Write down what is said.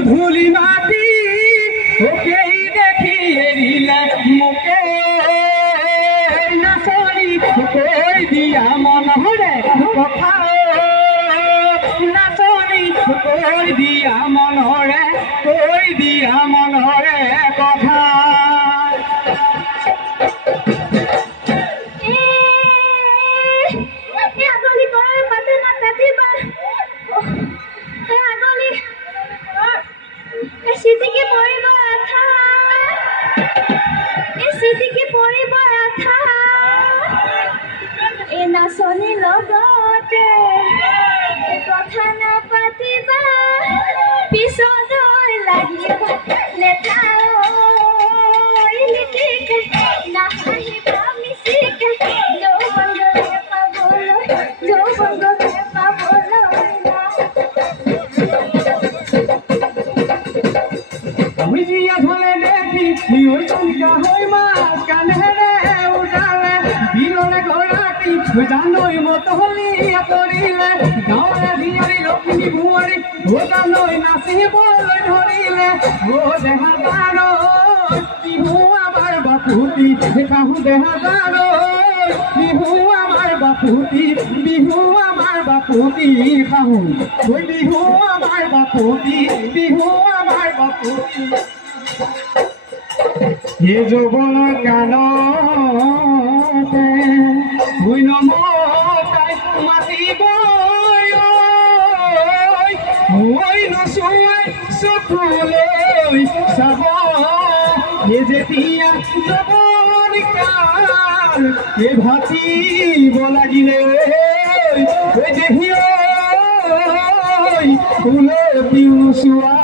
धूली माटी ओके देखी एरिला मुके नाचनी कोई दिया मन हरे कथा नाचनी कोई दिया मन हरे कोई दिया मन हरे कथा नाचनी लगते कथा नापातिबा पिছত লাগিব লেটা লিটিকে নাহাহিবা মিছিকে যৌবনৰে পাবলৈ আমি জিয়া ভলে দেখি নিয়ৰ চুকা হৈ মাছ কানেৰে উঠালে বিলৰে ঘৰাটি জানৈ মতহলি কৰিলে গাঁৱৰে জীয়ৰী লক্ষ্মী বুৱাৰী জানৈ নাচিবলৈ ধৰিলে দেহা দাৰৈ বিহু আমাৰ বাপুতি কাহু দেহা দাৰৈ বিহু আমাৰ বাপুতি কাহু বিহু আমাৰ বাপুতি ये যৌবন গানতে মই নমকাই মাতিব মই নচুৱাই চকুলৈ চাব এই যেতিয়া যৌবন কাল এই ভাতিব লাগিলে ঐ দেহি ঐ ফুলে পিউচোৱা